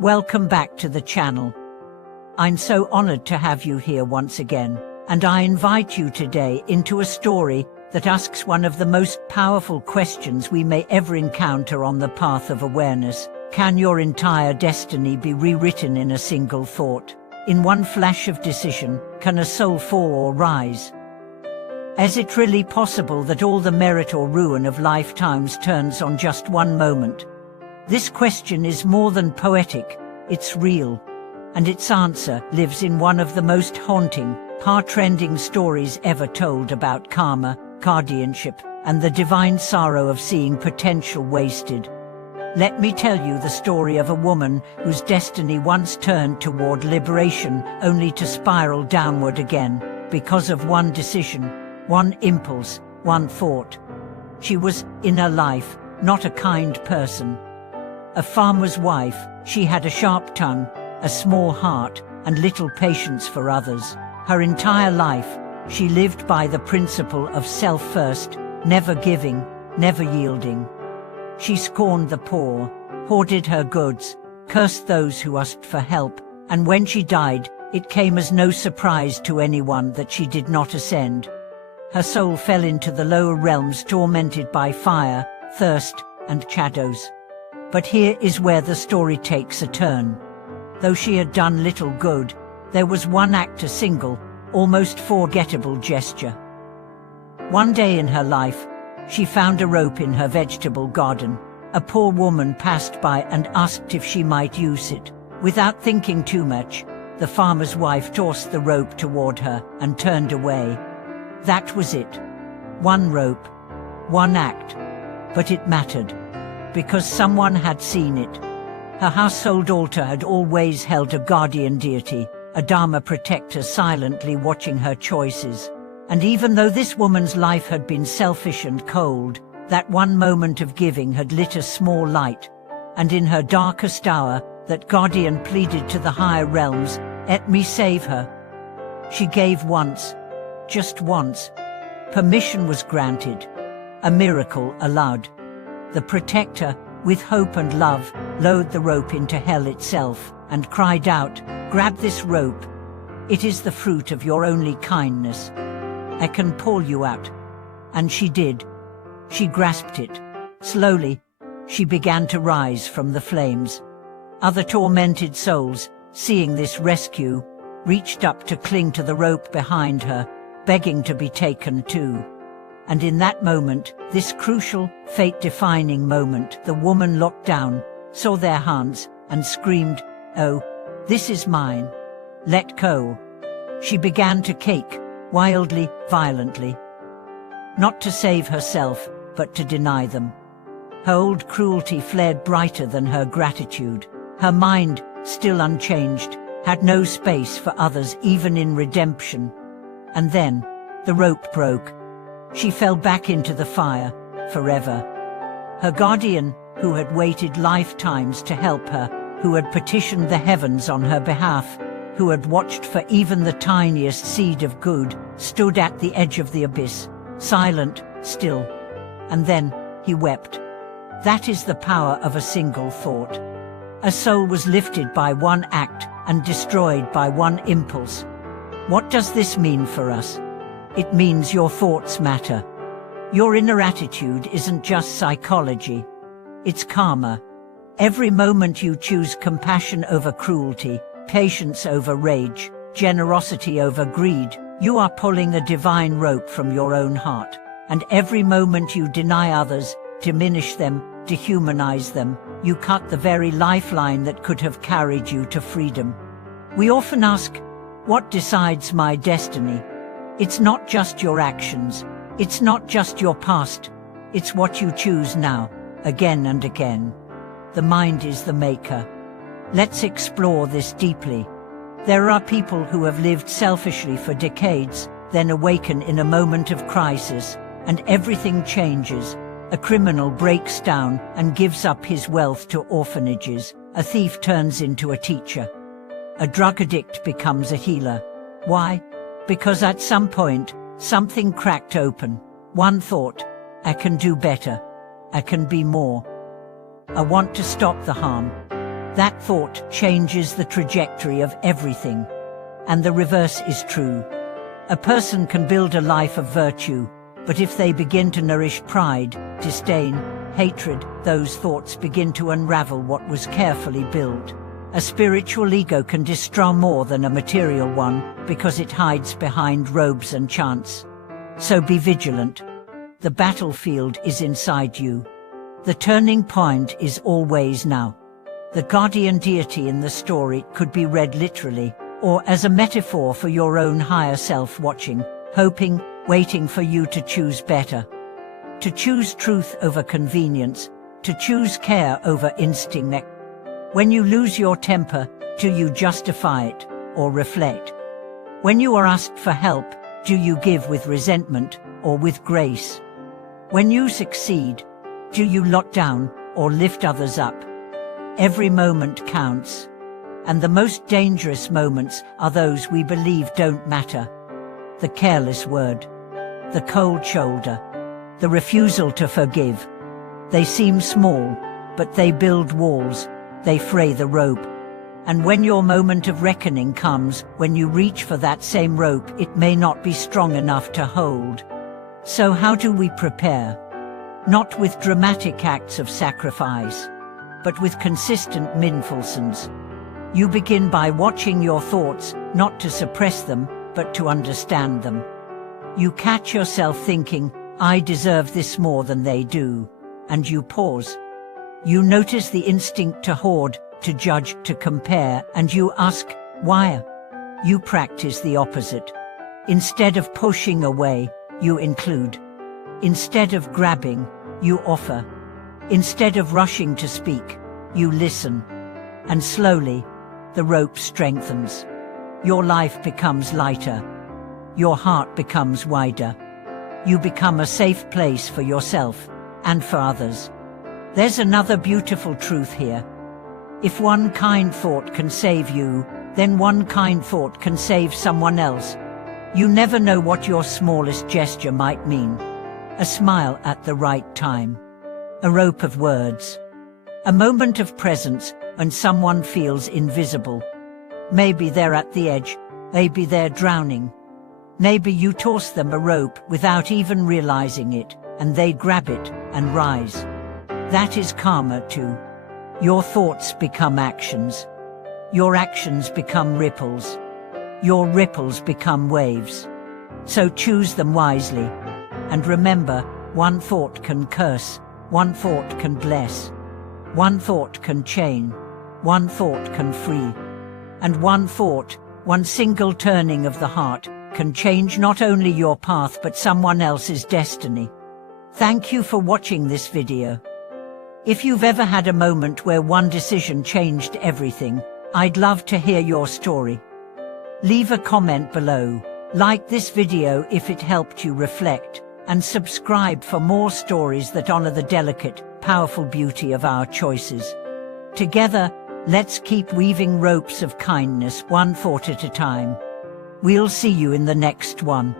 Welcome back to the channel. I'm so honored to have you here once again, and I invite you today into a story that asks one of the most powerful questions we may ever encounter on the path of awareness. Can your entire destiny be rewritten in a single thought? In one flash of decision, can a soul fall or rise? Is it really possible that all the merit or ruin of lifetimes turns on just one moment? This question is more than poetic, it's real. And its answer lives in one of the most haunting, heart-rending stories ever told about karma, guardianship, and the divine sorrow of seeing potential wasted. Let me tell you the story of a woman whose destiny once turned toward liberation, only to spiral downward again, because of one decision, one impulse, one thought. She was, in her life, not a kind person. A farmer's wife, she had a sharp tongue, a small heart, and little patience for others. Her entire life, she lived by the principle of self first, never giving, never yielding. She scorned the poor, hoarded her goods, cursed those who asked for help, and when she died, it came as no surprise to anyone that she did not ascend. Her soul fell into the lower realms, tormented by fire, thirst, and shadows. But here is where the story takes a turn. Though she had done little good, there was one act, a single, almost forgettable gesture. One day in her life, she found a rope in her vegetable garden. A poor woman passed by and asked if she might use it. Without thinking too much, the farmer's wife tossed the rope toward her and turned away. That was it. One rope, one act. But it mattered, because someone had seen it. Her household altar had always held a guardian deity, a Dharma protector silently watching her choices. And even though this woman's life had been selfish and cold, that one moment of giving had lit a small light. And in her darkest hour, that guardian pleaded to the higher realms, "Let me save her." She gave once, just once. Permission was granted. A miracle allowed. The protector, with hope and love, lowered the rope into hell itself, and cried out, "Grab this rope. It is the fruit of your only kindness. I can pull you out." And she did. She grasped it. Slowly, she began to rise from the flames. Other tormented souls, seeing this rescue, reached up to cling to the rope behind her, begging to be taken too. And in that moment, this crucial, fate-defining moment, the woman looked down, saw their hands, and screamed, "Oh, this is mine. Let go." She began to kick, wildly, violently. Not to save herself, but to deny them. Her old cruelty flared brighter than her gratitude. Her mind, still unchanged, had no space for others even in redemption. And then, the rope broke. She fell back into the fire, forever. Her guardian, who had waited lifetimes to help her, who had petitioned the heavens on her behalf, who had watched for even the tiniest seed of good, stood at the edge of the abyss, silent, still. And then, he wept. That is the power of a single thought. A soul was lifted by one act and destroyed by one impulse. What does this mean for us? It means your thoughts matter. Your inner attitude isn't just psychology. It's karma. Every moment you choose compassion over cruelty, patience over rage, generosity over greed, you are pulling a divine rope from your own heart. And every moment you deny others, diminish them, dehumanize them, you cut the very lifeline that could have carried you to freedom. We often ask, what decides my destiny? It's not just your actions. It's not just your past. It's what you choose now, again and again. The mind is the maker. Let's explore this deeply. There are people who have lived selfishly for decades, then awaken in a moment of crisis, and everything changes. A criminal breaks down and gives up his wealth to orphanages. A thief turns into a teacher. A drug addict becomes a healer. Why? Because at some point, something cracked open. One thought, I can do better. I can be more. I want to stop the harm. That thought changes the trajectory of everything. And the reverse is true. A person can build a life of virtue, but if they begin to nourish pride, disdain, hatred, those thoughts begin to unravel what was carefully built. A spiritual ego can destroy more than a material one because it hides behind robes and chants. So be vigilant. The battlefield is inside you. The turning point is always now. The guardian deity in the story could be read literally, or as a metaphor for your own higher self watching, hoping, waiting for you to choose better. To choose truth over convenience, to choose care over instinct. When you lose your temper, do you justify it, or reflect? When you are asked for help, do you give with resentment, or with grace? When you succeed, do you lock down, or lift others up? Every moment counts. And the most dangerous moments are those we believe don't matter. The careless word, the cold shoulder, the refusal to forgive. They seem small, but they build walls, they fray the rope. And when your moment of reckoning comes, when you reach for that same rope, it may not be strong enough to hold. So how do we prepare? Not with dramatic acts of sacrifice, but with consistent mindfulness. You begin by watching your thoughts, not to suppress them, but to understand them. You catch yourself thinking, I deserve this more than they do, and you pause. You notice the instinct to hoard, to judge, to compare, and you ask, why? You practice the opposite. Instead of pushing away, you include. Instead of grabbing, you offer. Instead of rushing to speak, you listen. And slowly, the rope strengthens. Your life becomes lighter. Your heart becomes wider. You become a safe place for yourself and for others. There's another beautiful truth here. If one kind thought can save you, then one kind thought can save someone else. You never know what your smallest gesture might mean. A smile at the right time. A rope of words. A moment of presence when someone feels invisible. Maybe they're at the edge, maybe they're drowning. Maybe you toss them a rope without even realizing it, and they grab it and rise. That is karma too. Your thoughts become actions. Your actions become ripples. Your ripples become waves. So choose them wisely. And remember, one thought can curse, one thought can bless. One thought can chain, one thought can free. And one thought, one single turning of the heart, can change not only your path but someone else's destiny. Thank you for watching this video. If you've ever had a moment where one decision changed everything, I'd love to hear your story. Leave a comment below, like this video if it helped you reflect, and subscribe for more stories that honor the delicate, powerful beauty of our choices. Together, let's keep weaving ropes of kindness one thought at a time. We'll see you in the next one.